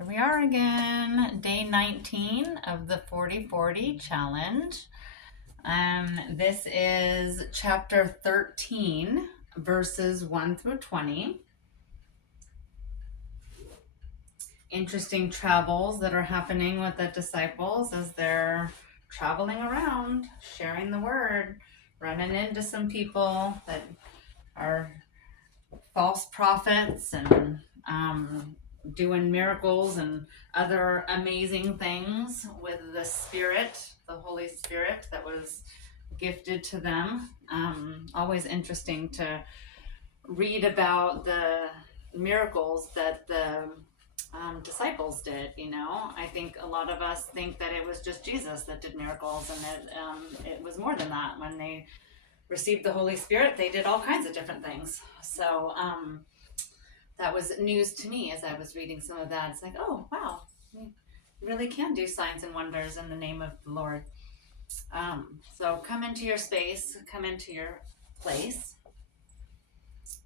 Here we are again, day 19 of the 40-40 challenge. This is chapter 13, verses 1 through 20. Interesting travels that are happening with the disciples as they're traveling around, sharing the word, running into some people that are false prophets and doing miracles and other amazing things with the Spirit, the Holy Spirit that was gifted to them. Always interesting to read about the miracles that the disciples did. I think a lot of us think that it was just Jesus that did miracles, and that it was more than that. When they received the Holy Spirit, they did all kinds of different things. So that was news to me as I was reading some of that. It's like, oh, wow, we really can do signs and wonders in the name of the Lord. So come into your space, come into your place.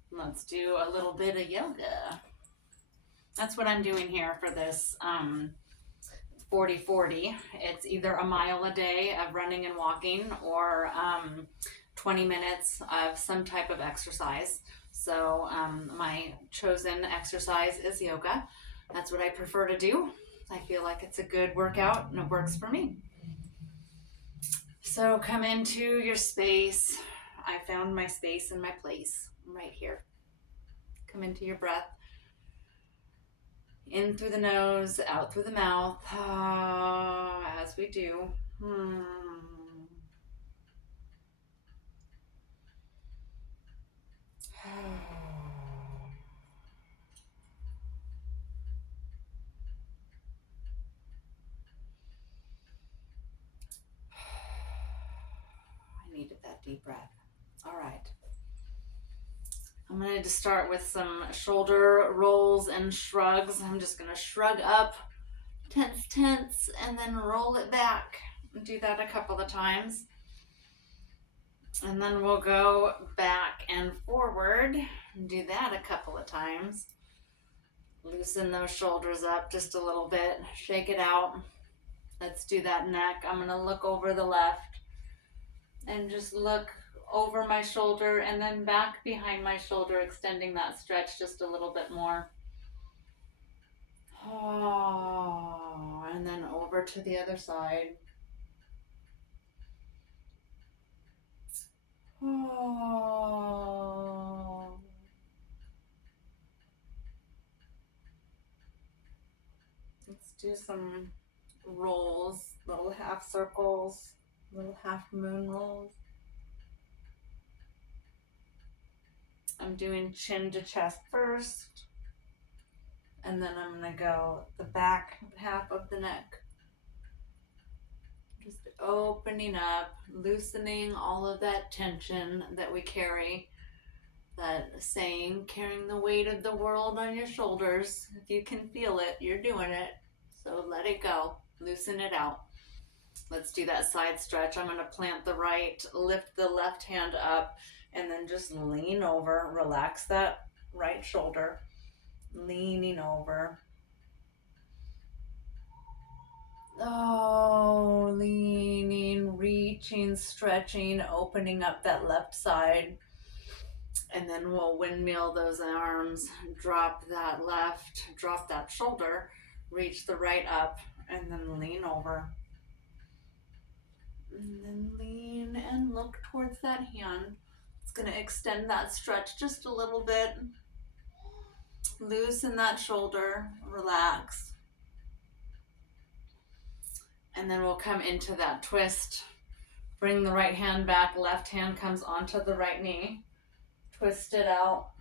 Let's do a little bit of yoga. That's what I'm doing here for this 40-40. It's either a mile a day of running and walking, or 20 minutes of some type of exercise. So my chosen exercise is yoga. That's what I prefer to do. I feel like it's a good workout and it works for me. So come into your space. I found my space and my place right here. Come into your breath. In through the nose, out through the mouth, as we do. I needed that deep breath. All right. I'm going to start with some shoulder rolls and shrugs. I'm just going to shrug up, tense, and then roll it back. Do that a couple of times. And then we'll go back and forward. Do that a couple of times. Loosen those shoulders up just a little bit. Shake it out. Let's do that neck. I'm going to look over the left and just look over my shoulder and then back behind my shoulder, extending that stretch just a little bit more. Oh, and then over to the other side. Oh. Let's do some rolls, little half circles, little half moon rolls. I'm doing chin to chest first, and then I'm going to go the back half of the neck. Just opening up, loosening all of that tension that we carry. That saying, carrying the weight of the world on your shoulders. If you can feel it, you're doing it. So let it go. Loosen it out. Let's do that side stretch. I'm going to plant the right, lift the left hand up, and then just lean over. Relax that right shoulder. Leaning over. Oh, leaning, reaching, stretching, opening up that left side. And then we'll windmill those arms, drop that left, drop that shoulder, reach the right up, and then lean over. And then lean and look towards that hand. It's going to extend that stretch just a little bit. Loosen that shoulder, relax. And then we'll come into that twist. Bring the right hand back, left hand comes onto the right knee. Twist it out.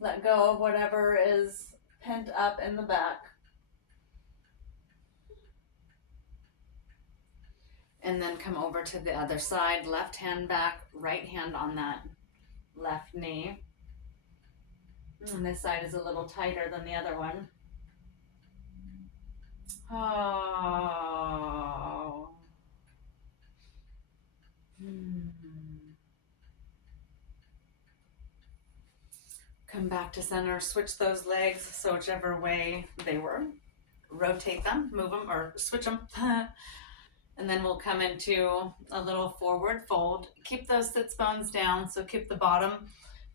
Let go of whatever is pent up in the back. And then come over to the other side. Left hand back, right hand on that left knee. And this side is a little tighter than the other one. Oh. Come back to center, switch those legs, so whichever way they were. Rotate them, move them, or switch them. And then we'll come into a little forward fold. Keep those sits bones down, so keep the bottom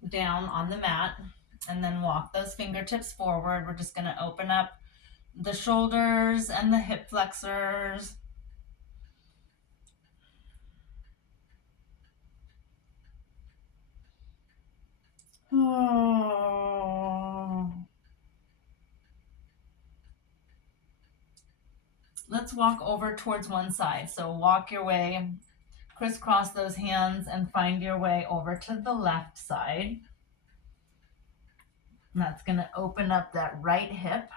down on the mat. And then walk those fingertips forward. We're just gonna open up the shoulders and the hip flexors. Oh. Let's walk over towards one side. So walk your way, crisscross those hands and find your way over to the left side. And that's going to open up that right hip.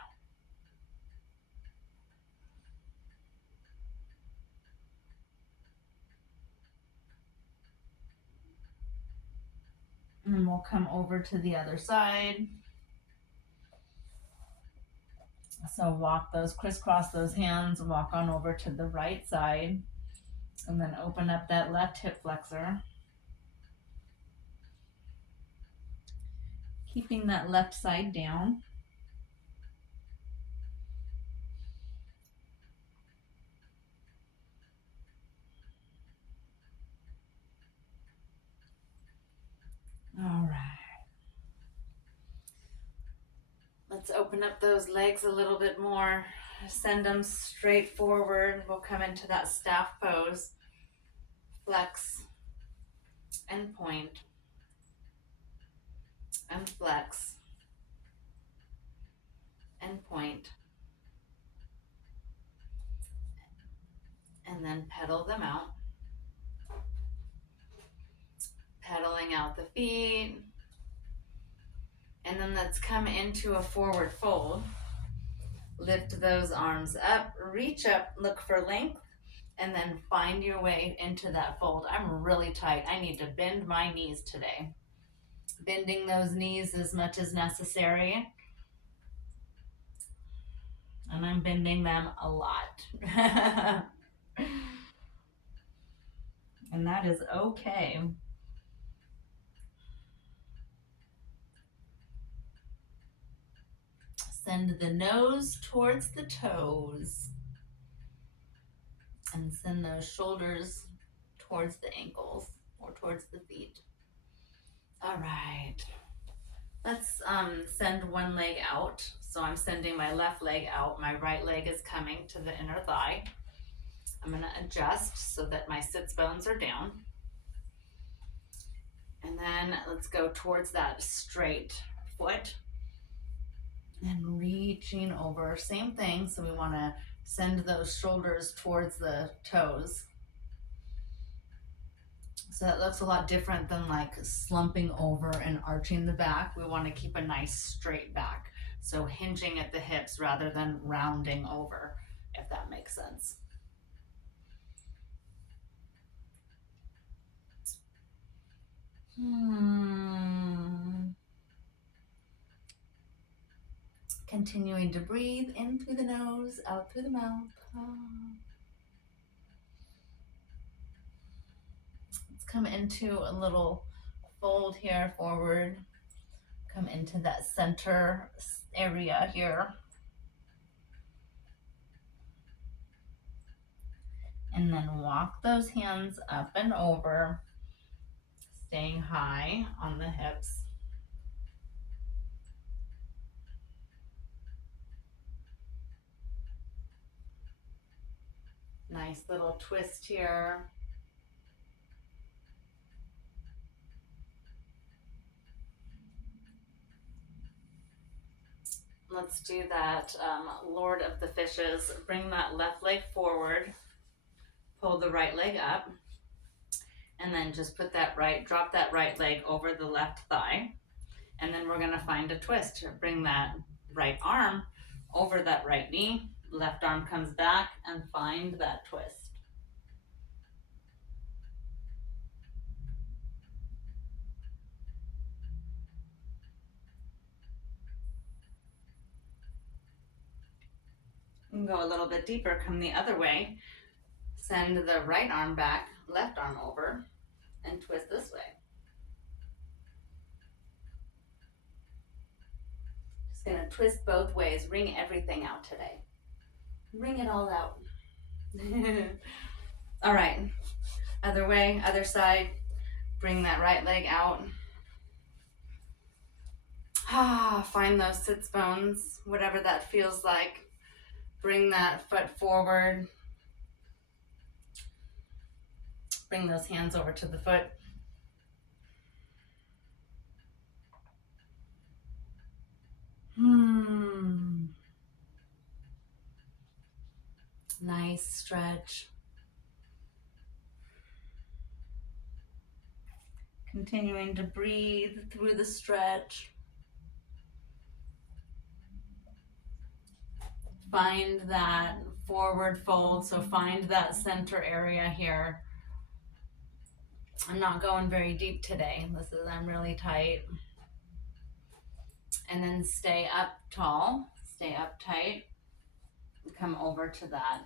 And we'll come over to the other side. So walk those, crisscross those hands, walk on over to the right side, and then open up that left hip flexor. Keeping that left side down. All right. Let's open up those legs a little bit more. Send them straight forward. We'll come into that staff pose. Flex and point and flex and point. And then pedal them out. Pedaling out the feet. And then let's come into a forward fold. Lift those arms up, reach up, look for length, and then find your way into that fold. I'm really tight. I need to bend my knees today. Bending those knees as much as necessary. And I'm bending them a lot. And that is okay. Send the nose towards the toes. And send those shoulders towards the ankles or towards the feet. All right. Let's send one leg out. So I'm sending my left leg out. My right leg is coming to the inner thigh. I'm going to adjust so that my sits bones are down. And then let's go towards that straight foot. And reaching over, same thing. So we want to send those shoulders towards the toes. So that looks a lot different than like slumping over and arching the back. We want to keep a nice straight back. So hinging at the hips rather than rounding over, if that makes sense. Continuing to breathe in through the nose, out through the mouth. Let's come into a little fold here forward. Come into that center area here. And then walk those hands up and over, staying high on the hips. Nice little twist here. Let's do that Lord of the Fishes. Bring that left leg forward, pull the right leg up, and then just put that drop that right leg over the left thigh. And then we're gonna find a twist. Bring that right arm over that right knee, left arm comes back, and find that twist. You can go a little bit deeper, come the other way. Send the right arm back, left arm over, and twist this way. Going to twist both ways. Wring everything out today. Wring it all out. All right. Other way, other side. Bring that right leg out. Find those sits bones, whatever that feels like. Bring that foot forward. Bring those hands over to the foot. Nice stretch. Continuing to breathe through the stretch. Find that forward fold, so find that center area here. I'm not going very deep today. I'm really tight. And then stay up tall, stay up tight. Come over to that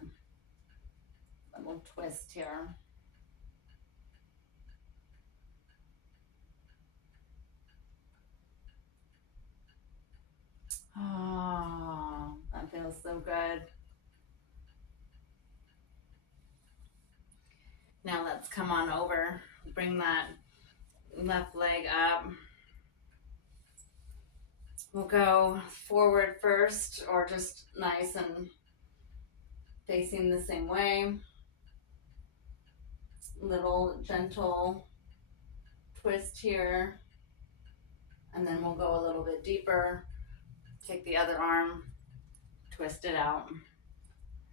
little twist here. Oh, that feels so good. Now let's come on over. Bring that left leg up. We'll go forward first, or just nice and facing the same way. Little gentle twist here. And then we'll go a little bit deeper. Take the other arm, twist it out.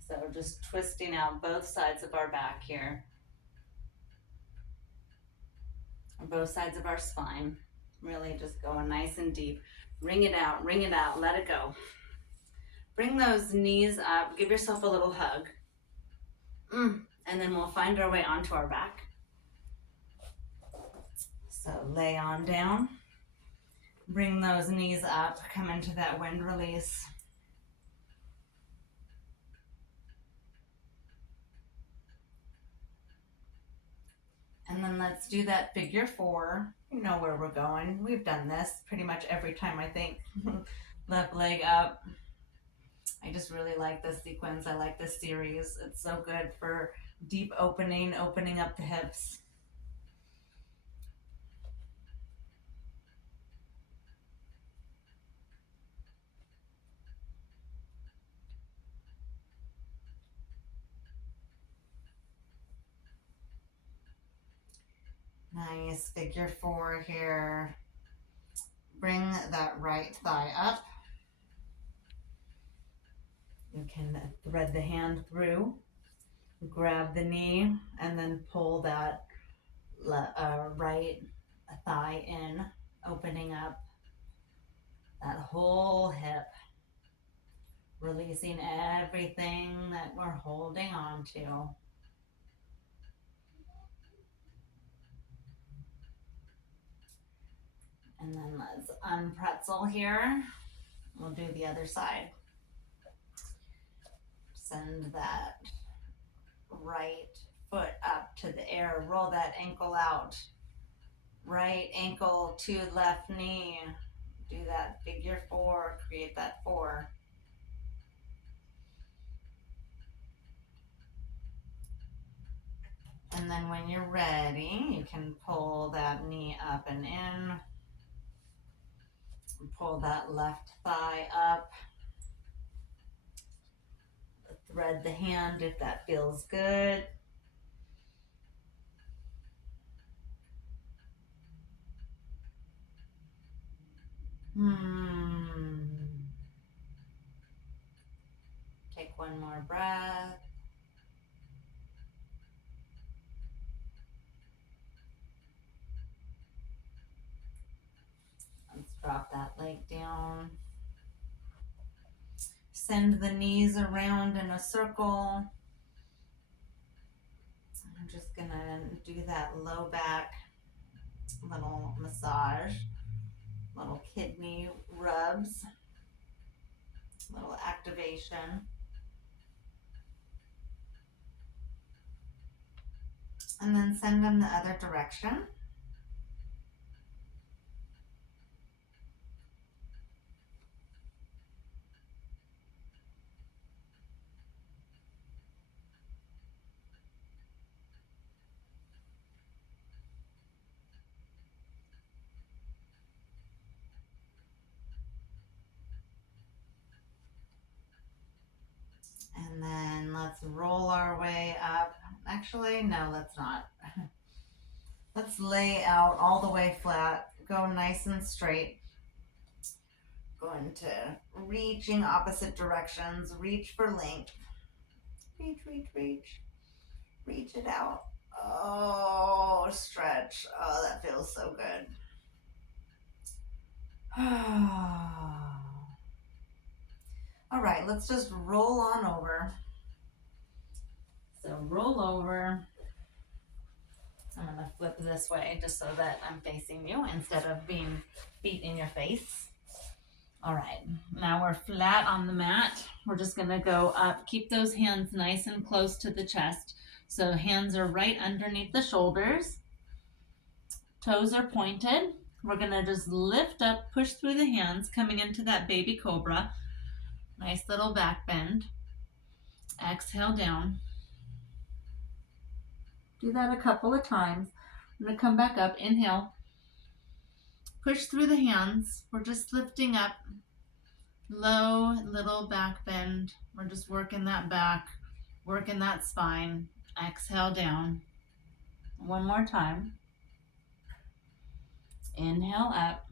So just twisting out both sides of our back here. Both sides of our spine. Really just going nice and deep. Wring it out, let it go. Bring those knees up, give yourself a little hug. And then we'll find our way onto our back. So lay on down. Bring those knees up, come into that wind release. And then let's do that figure four. You know where we're going. We've done this pretty much every time, I think. Left leg up. I just really like this sequence. I like this series. It's so good for deep opening up the hips. Nice figure four here. Bring that right thigh up. You can thread the hand through, grab the knee, and then pull that right thigh in, opening up that whole hip, releasing everything that we're holding on to. And then let's unpretzel here. We'll do the other side. Send that right foot up to the air. Roll that ankle out. Right ankle to left knee. Do that figure four. Create that four. And then when you're ready, you can pull that knee up and in. Pull that left thigh up. Thread the hand if that feels good. Take one more breath. Let's drop that leg down. Send the knees around in a circle. I'm just gonna do that low back little massage, little kidney rubs, little activation. And then send them the other direction. let's roll our way up. Actually, no, let's not. Let's lay out all the way flat. Go nice and straight. Going to reaching opposite directions. Reach for length. Reach, reach, reach. Reach it out. Oh, stretch. Oh, that feels so good. All right, let's just roll on over. So roll over. I'm going to flip this way just so that I'm facing you instead of being feet in your face. All right, now we're flat on the mat. We're just going to go up. Keep those hands nice and close to the chest. So hands are right underneath the shoulders. Toes are pointed. We're going to just lift up, push through the hands, coming into that baby cobra. Nice little back bend. Exhale down. Do that a couple of times. I'm going to come back up. Inhale. Push through the hands. We're just lifting up. Low little back bend. We're just working that back, working that spine. Exhale down. One more time. Inhale up.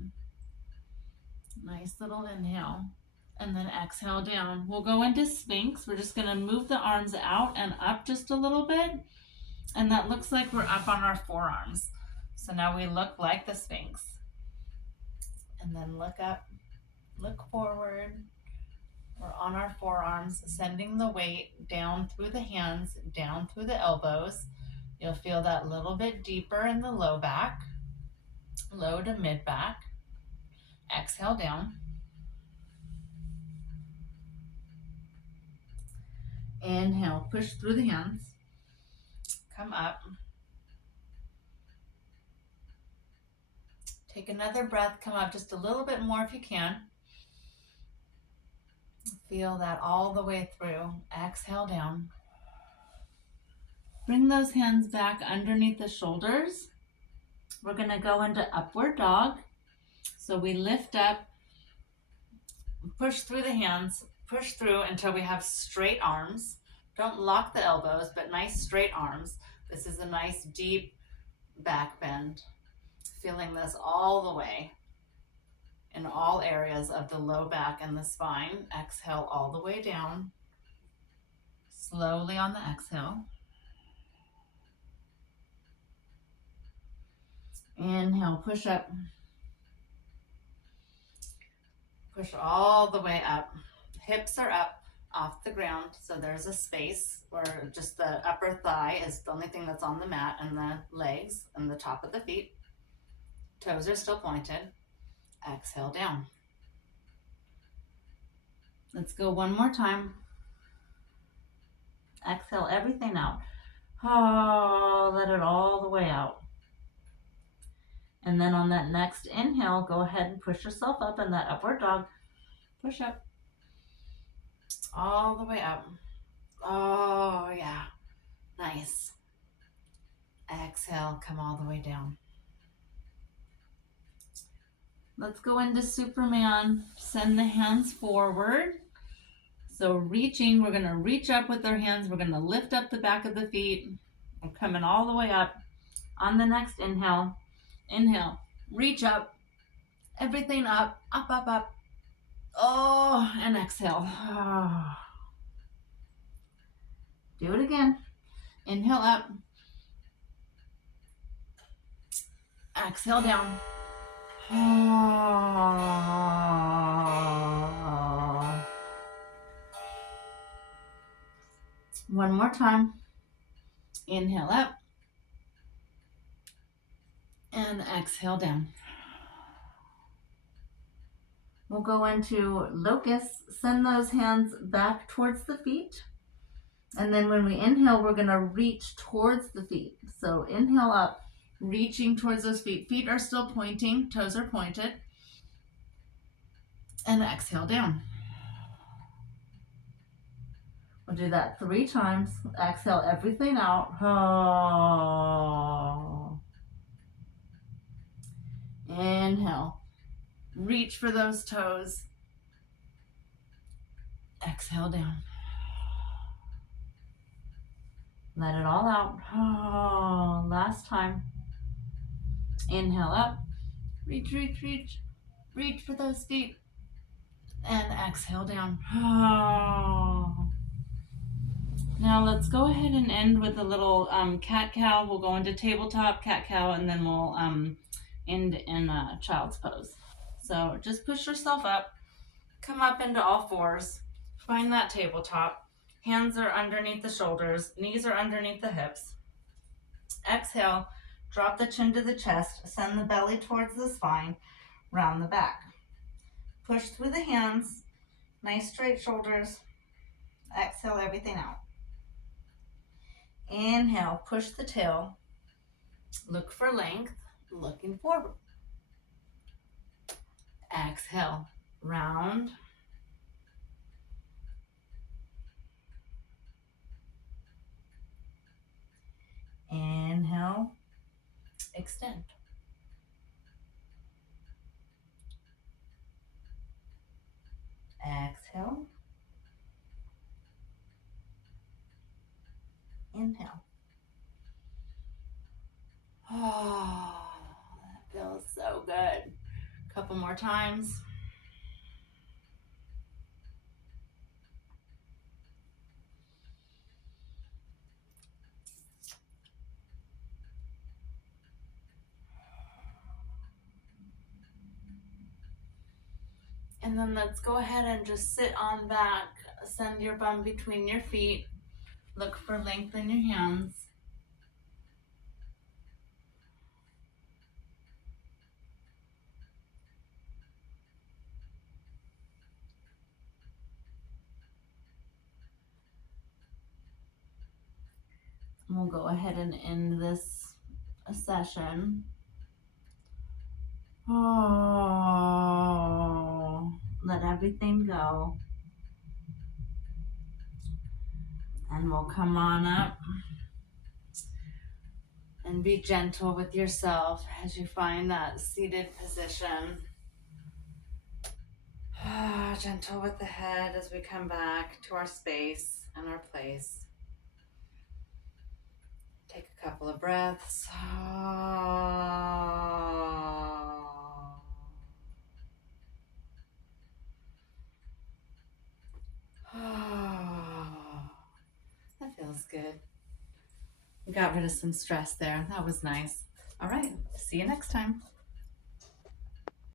Nice little inhale. And then exhale down. We'll go into Sphinx. We're just going to move the arms out and up just a little bit. And that looks like we're up on our forearms. So now we look like the Sphinx. And then look up, look forward. We're on our forearms, sending the weight down through the hands, down through the elbows. You'll feel that little bit deeper in the low back, low to mid back. Exhale down. Inhale, push through the hands. Come up. Take another breath, come up just a little bit more if you can. Feel that all the way through. Exhale down. Bring those hands back underneath the shoulders. We're going to go into upward dog. So we lift up, push through the hands, push through until we have straight arms. Don't lock the elbows, but nice straight arms. This is a nice deep back bend. Feeling this all the way in all areas of the low back and the spine. Exhale all the way down. Slowly on the exhale. Inhale, push up. Push all the way up. Hips are up off the ground, so there's a space where just the upper thigh is the only thing that's on the mat, and the legs and the top of the feet. Toes are still pointed. Exhale down. Let's go one more time. Exhale everything out. Oh, let it all the way out. And then on that next inhale, go ahead and push yourself up in that upward dog. Push up. All the way up. Oh, yeah. Nice. Exhale, come all the way down. Let's go into Superman. Send the hands forward. So reaching, we're going to reach up with our hands. We're going to lift up the back of the feet. We're coming all the way up. On the next inhale, inhale, reach up, everything up, up, up, up. Oh, and exhale. Oh. Do it again. Inhale up. Exhale down. Oh. One more time. Inhale up. And exhale down. We'll go into locust. Send those hands back towards the feet. And then when we inhale, we're going to reach towards the feet. So inhale up, reaching towards those feet. Feet are still pointing, toes are pointed. And exhale down. We'll do that 3 times. Exhale everything out. Oh. Inhale. Reach for those toes. Exhale down. Let it all out. Oh, last time. Inhale up. Reach, reach, reach. Reach for those feet. And exhale down. Oh. Now let's go ahead and end with a little cat-cow. We'll go into tabletop, cat-cow, and then we'll end in child's pose. So just push yourself up. Come up into all fours. Find that tabletop. Hands are underneath the shoulders. Knees are underneath the hips. Exhale. Drop the chin to the chest. Send the belly towards the spine. Round the back. Push through the hands. Nice straight shoulders. Exhale everything out. Inhale. Push the tail. Look for length. Looking forward. Exhale. Round. Inhale. Extend. Exhale. Inhale. Oh, that feels so good. Couple more times. And then let's go ahead and just sit on back. Send your bum between your feet. Look for length in your hands. And we'll go ahead and end this session. Oh, let everything go. And we'll come on up and be gentle with yourself as you find that seated position. Gentle with the head as we come back to our space and our place. Take a couple of breaths. That feels good. We got rid of some stress there. That was nice. All right. See you next time.